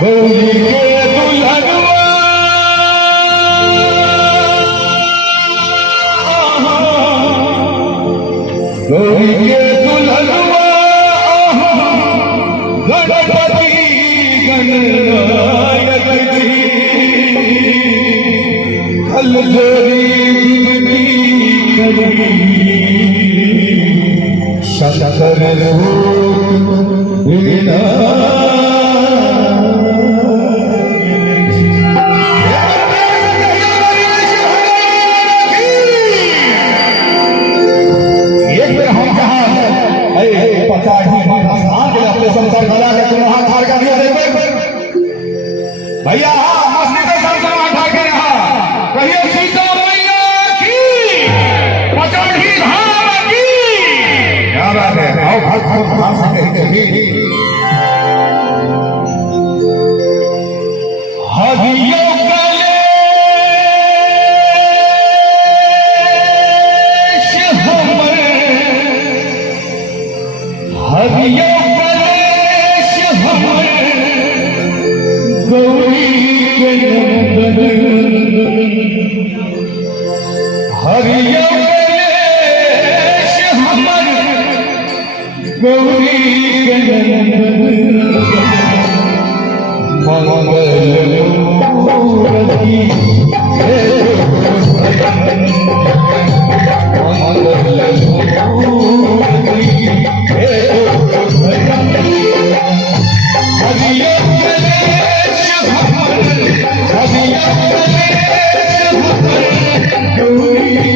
गौरी के दुल्हनवा गौरी के दुल्हनवा गणपति गणनायक जी कल जोरी बिनती करी शंकर बिना भैया मस्ती के संग उठा के रहा कहिए सीता मैया की पचौड़ी धाम की क्या बात है आओ भक्त धाम संगे हरियो कलेश हमर हरियो कलेश हमर गौरी के हरियो कलेश हमर गौरी के मंगल मूर्ति हरियो कलेश हमर हरियो कलेश हमर गौरी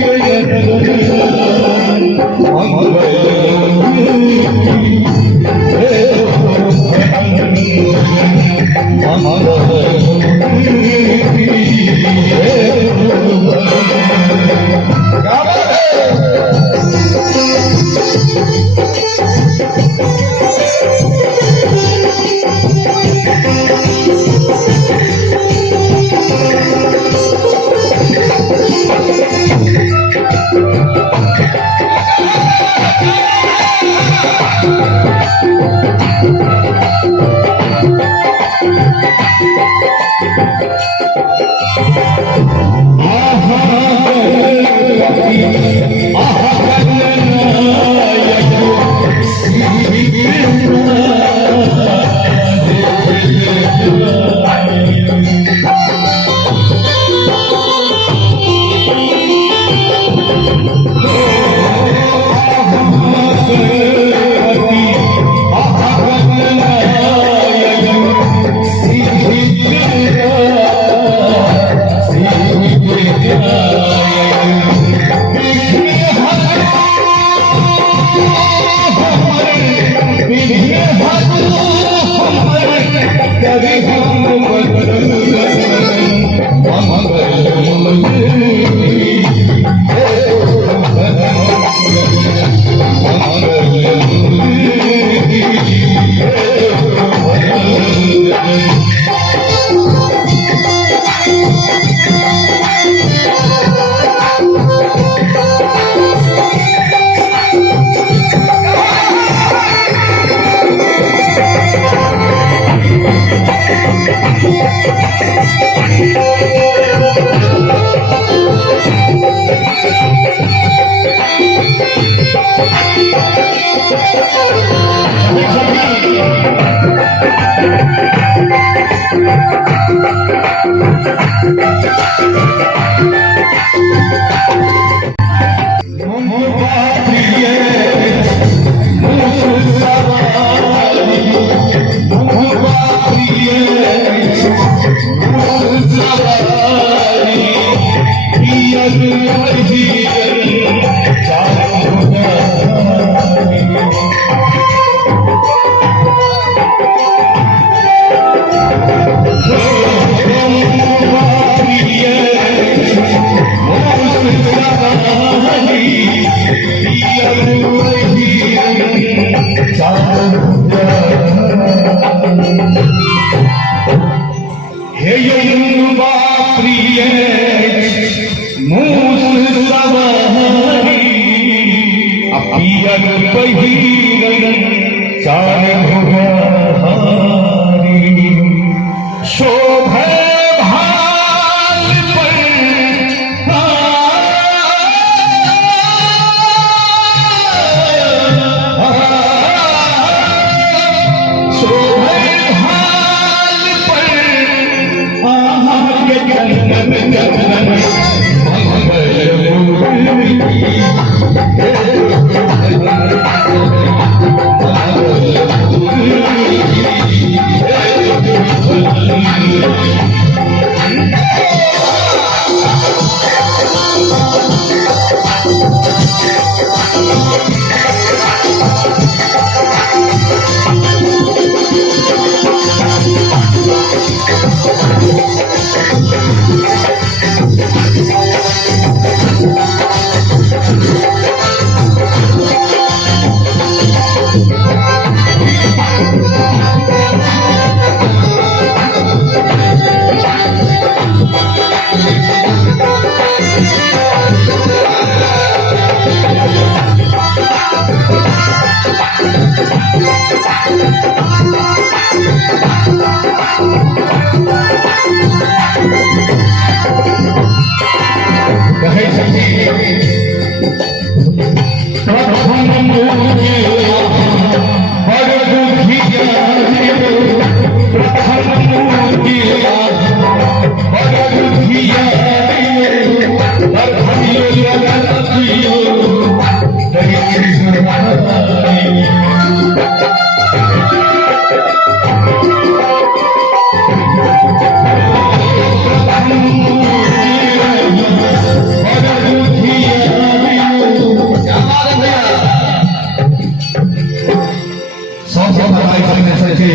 फरमाइश में सचे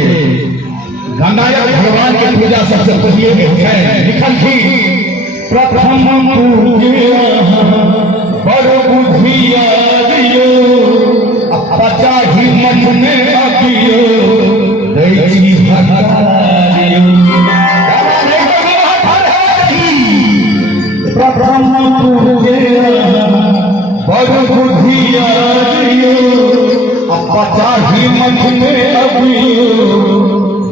गंगायत भगवान की पूजा सबसे पहले है लिखल थी प्रथम पूजिया बड़ बुधिया दियो बचा ही मन में अगियो दैजी हरियो प्रथम पूजिया बड़ बुधिया दियो बचा ही मन में अगियो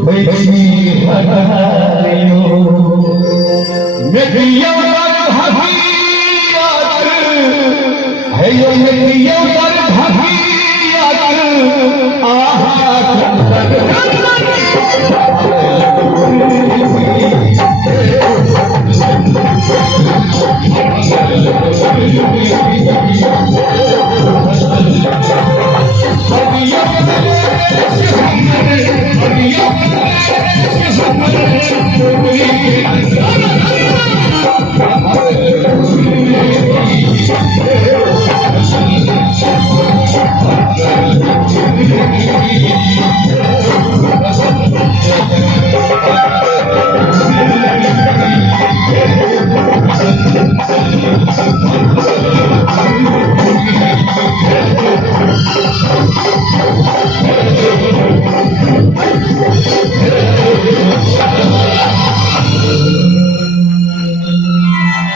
दैजी हरियो मेदियो दर भगियात है यो मेदियो दर भगियात आहा